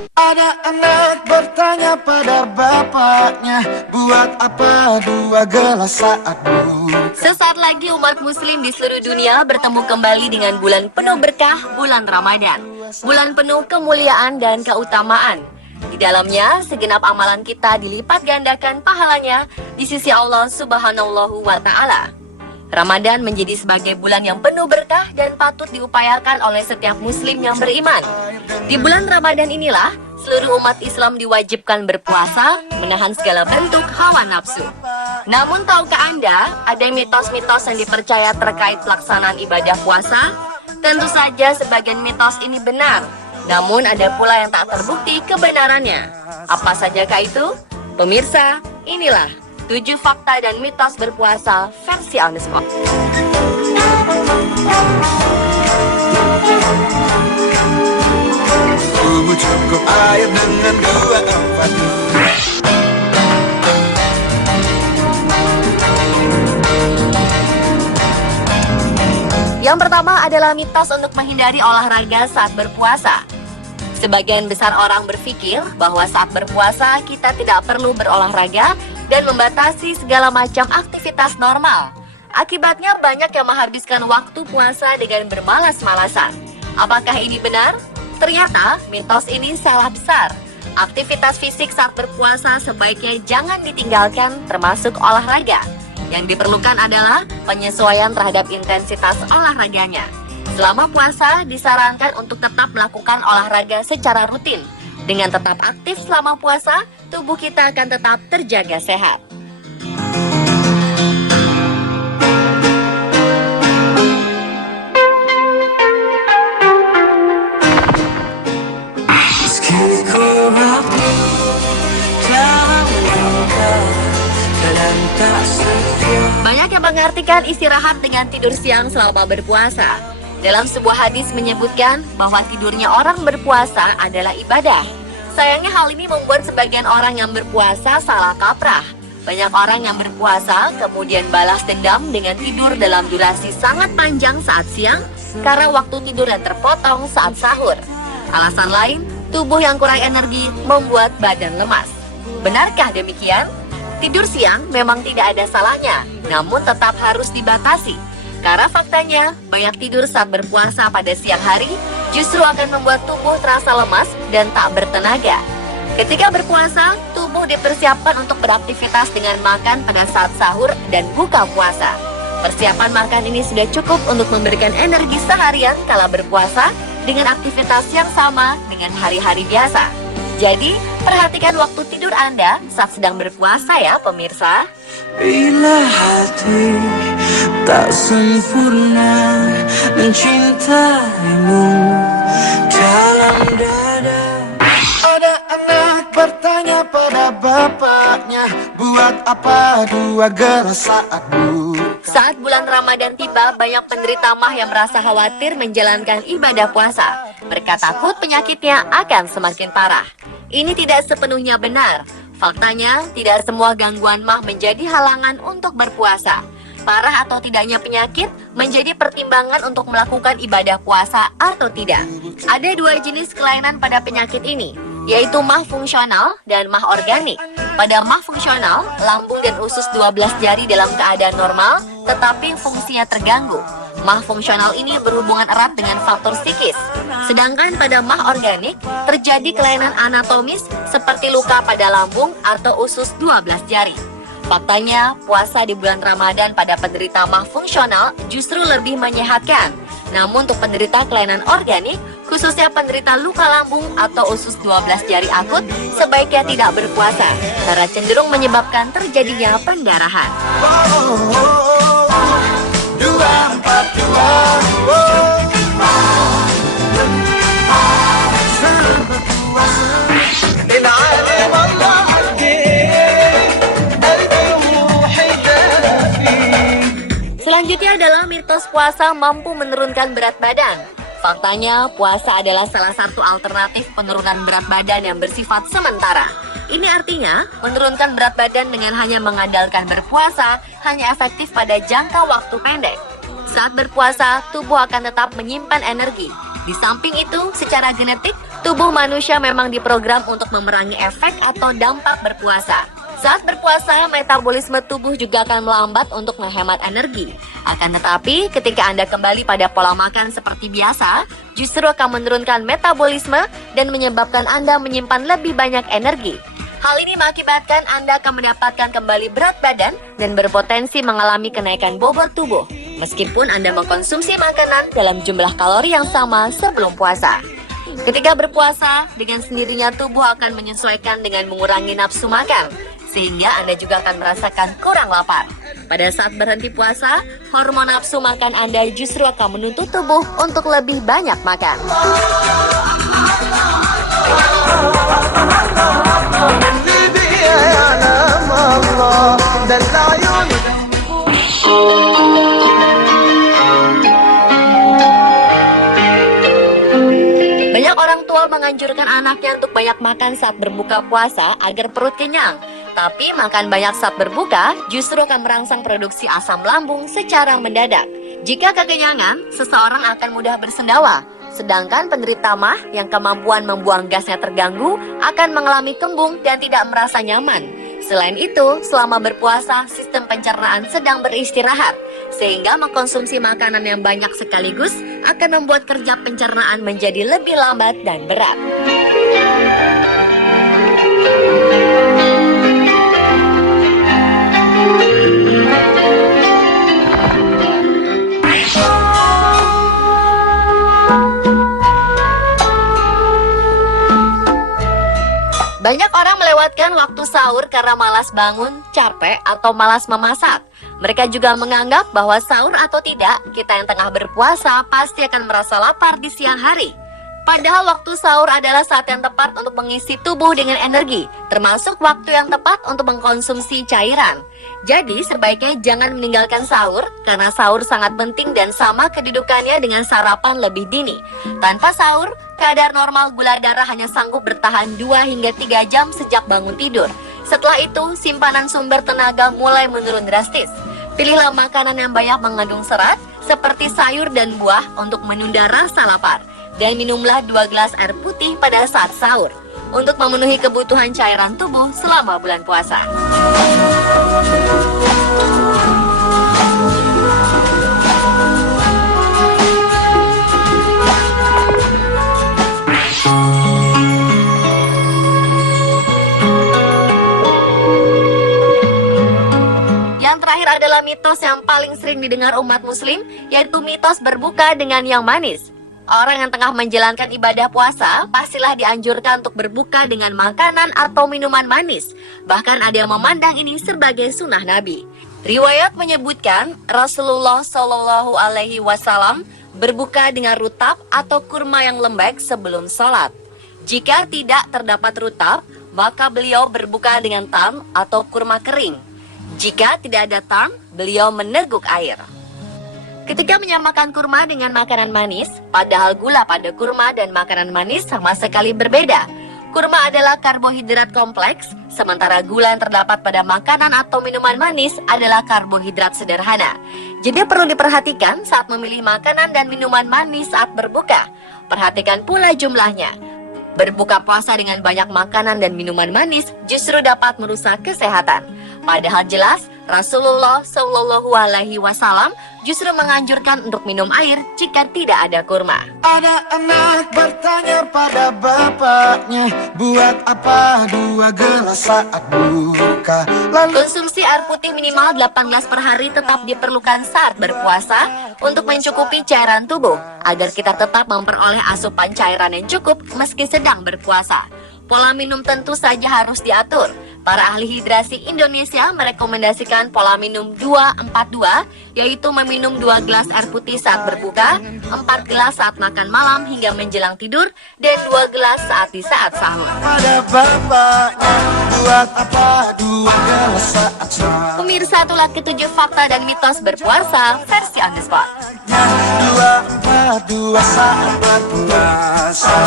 Ada anak bertanya pada bapaknya, buat apa 2 gelas saat buka? Sesaat lagi umat muslim di seluruh dunia bertemu kembali dengan bulan penuh berkah, bulan Ramadan. Bulan penuh kemuliaan dan keutamaan. Di dalamnya, segenap amalan kita dilipat gandakan pahalanya di sisi Allah Subhanahu wa Ta'ala. Ramadan menjadi sebagai bulan yang penuh berkah dan patut diupayakan oleh setiap muslim yang beriman. Di bulan Ramadan inilah, seluruh umat Islam diwajibkan berpuasa, menahan segala bentuk hawa nafsu. Namun tahukah Anda, ada mitos-mitos yang dipercaya terkait pelaksanaan ibadah puasa? Tentu saja sebagian mitos ini benar, namun ada pula yang tak terbukti kebenarannya. Apa sajakah itu? Pemirsa, inilah 7 fakta dan mitos berpuasa versi on the spot. Cukup air dengan 2 empat. Yang pertama adalah mitos untuk menghindari olahraga saat berpuasa. Sebagian besar orang berpikir bahwa saat berpuasa kita tidak perlu berolahraga dan membatasi segala macam aktivitas normal. Akibatnya banyak yang menghabiskan waktu puasa dengan bermalas-malasan. Apakah ini benar? Ternyata mitos ini salah besar. Aktivitas fisik saat berpuasa sebaiknya jangan ditinggalkan, termasuk olahraga. Yang diperlukan adalah penyesuaian terhadap intensitas olahraganya. Selama puasa, disarankan untuk tetap melakukan olahraga secara rutin. Dengan tetap aktif selama puasa, tubuh kita akan tetap terjaga sehat. Banyak yang mengartikan istirahat dengan tidur siang selama berpuasa. Dalam sebuah hadis menyebutkan bahwa tidurnya orang berpuasa adalah ibadah. Sayangnya hal ini membuat sebagian orang yang berpuasa salah kaprah. Banyak orang yang berpuasa kemudian balas dendam dengan tidur dalam durasi sangat panjang saat siang karena waktu tidur yang terpotong saat sahur. Alasan lain, tubuh yang kurang energi membuat badan lemas. Benarkah demikian? Tidur siang memang tidak ada salahnya, namun tetap harus dibatasi. Karena faktanya, banyak tidur saat berpuasa pada siang hari justru akan membuat tubuh terasa lemas dan tak bertenaga. Ketika berpuasa, tubuh dipersiapkan untuk beraktivitas dengan makan pada saat sahur dan buka puasa. Persiapan makan ini sudah cukup untuk memberikan energi seharian kala berpuasa dengan aktivitas yang sama dengan hari-hari biasa. Jadi, perhatikan waktu tidur Anda saat sedang berpuasa ya, pemirsa. Bila hati tak sempurna mencintaimu dalam dada. Ada anak bertanya pada bapaknya, buat apa 2 gelas saat buka? Saat bulan Ramadan tiba, banyak penderita mah yang merasa khawatir menjalankan ibadah puasa. Mereka takut penyakitnya akan semakin parah. Ini tidak sepenuhnya benar. Faktanya, tidak semua gangguan mah menjadi halangan untuk berpuasa. Parah atau tidaknya penyakit menjadi pertimbangan untuk melakukan ibadah puasa atau tidak. Ada 2 jenis kelainan pada penyakit ini, yaitu mah fungsional dan mah organik. Pada mah fungsional, lambung dan usus 12 jari dalam keadaan normal, tetapi fungsinya terganggu. Mah fungsional ini berhubungan erat dengan faktor psikis. Sedangkan pada mah organik, terjadi kelainan anatomis seperti luka pada lambung atau usus 12 jari. Faktanya, puasa di bulan Ramadan pada penderita mah fungsional justru lebih menyehatkan. Namun untuk penderita kelainan organik, khususnya penderita luka lambung atau usus 12 jari akut, sebaiknya tidak berpuasa karena cenderung menyebabkan terjadinya pendarahan. 2, 4, 2. Selanjutnya adalah mitos puasa mampu menurunkan berat badan. Faktanya, puasa adalah salah satu alternatif penurunan berat badan yang bersifat sementara. Ini artinya, menurunkan berat badan dengan hanya mengandalkan berpuasa hanya efektif pada jangka waktu pendek. Saat berpuasa, tubuh akan tetap menyimpan energi. Di samping itu, secara genetik, Tubuh manusia memang diprogram untuk memerangi efek atau dampak berpuasa. Saat berpuasa, metabolisme tubuh juga akan melambat untuk menghemat energi. Akan tetapi, ketika Anda kembali pada pola makan seperti biasa, justru akan menurunkan metabolisme dan menyebabkan Anda menyimpan lebih banyak energi. Hal ini mengakibatkan Anda akan mendapatkan kembali berat badan dan berpotensi mengalami kenaikan bobot tubuh, meskipun Anda mengkonsumsi makanan dalam jumlah kalori yang sama sebelum puasa. Ketika berpuasa, dengan sendirinya tubuh akan menyesuaikan dengan mengurangi nafsu makan, sehingga Anda juga akan merasakan kurang lapar. Pada saat berhenti puasa, hormon nafsu makan Anda justru akan menuntut tubuh untuk lebih banyak makan. Banyak orang tua menganjurkan anaknya untuk banyak makan saat berbuka puasa agar perut kenyang. Tapi makan banyak saat berbuka justru akan merangsang produksi asam lambung secara mendadak. Jika kekenyangan, seseorang akan mudah bersendawa. Sedangkan penderita MAH yang kemampuan membuang gasnya terganggu akan mengalami kembung dan tidak merasa nyaman. Selain itu, selama berpuasa, sistem pencernaan sedang beristirahat, sehingga mengkonsumsi makanan yang banyak sekaligus akan membuat kerja pencernaan menjadi lebih lambat dan berat. Banyak orang melewatkan waktu sahur karena malas bangun, capek, atau malas memasak. Mereka juga menganggap bahwa sahur atau tidak, kita yang tengah berpuasa pasti akan merasa lapar di siang hari. Padahal waktu sahur adalah saat yang tepat untuk mengisi tubuh dengan energi, termasuk waktu yang tepat untuk mengkonsumsi cairan. Jadi sebaiknya jangan meninggalkan sahur, karena sahur sangat penting dan sama kedudukannya dengan sarapan lebih dini. Tanpa sahur, kadar normal gula darah hanya sanggup bertahan 2 hingga 3 jam sejak bangun tidur. Setelah itu, simpanan sumber tenaga mulai menurun drastis. Pilihlah makanan yang banyak mengandung serat, seperti sayur dan buah untuk menunda rasa lapar. Dan minumlah 2 gelas air putih pada saat sahur, untuk memenuhi kebutuhan cairan tubuh selama bulan puasa. Terakhir adalah mitos yang paling sering didengar umat muslim, yaitu mitos berbuka dengan yang manis. Orang yang tengah menjalankan ibadah puasa pastilah dianjurkan untuk berbuka dengan makanan atau minuman manis. Bahkan ada yang memandang ini sebagai sunnah Nabi. Riwayat menyebutkan Rasulullah Shallallahu Alaihi Wasallam berbuka dengan rutab atau kurma yang lembek sebelum sholat. Jika tidak terdapat rutab, maka beliau berbuka dengan tam atau kurma kering. Jika tidak ada tam, beliau meneguk air. Ketika menyamakan kurma dengan makanan manis, padahal gula pada kurma dan makanan manis sama sekali berbeda. Kurma adalah karbohidrat kompleks, sementara gula yang terdapat pada makanan atau minuman manis adalah karbohidrat sederhana. Jadi perlu diperhatikan saat memilih makanan dan minuman manis saat berbuka. Perhatikan pula jumlahnya. Berbuka puasa dengan banyak makanan dan minuman manis justru dapat merusak kesehatan. Padahal jelas Rasulullah Shallallahu Alaihi Wasallam justru menganjurkan untuk minum air jika tidak ada kurma. Ada anak bertanya pada bapaknya, buat apa 2 gelas saat buka? Konsumsi air putih minimal 8 gelas per hari tetap diperlukan saat berpuasa untuk mencukupi cairan tubuh, agar kita tetap memperoleh asupan cairan yang cukup meski sedang berpuasa. Pola minum tentu saja harus diatur. Para ahli hidrasi Indonesia merekomendasikan pola minum 2-4-2, yaitu meminum 2 gelas air putih saat berbuka, 4 gelas saat makan malam hingga menjelang tidur, dan 2 gelas di saat sahur. Pemirsa, itulah ke-7 fakta dan mitos berpuasa versi on the spot. 2-4-2 saat berpuasa.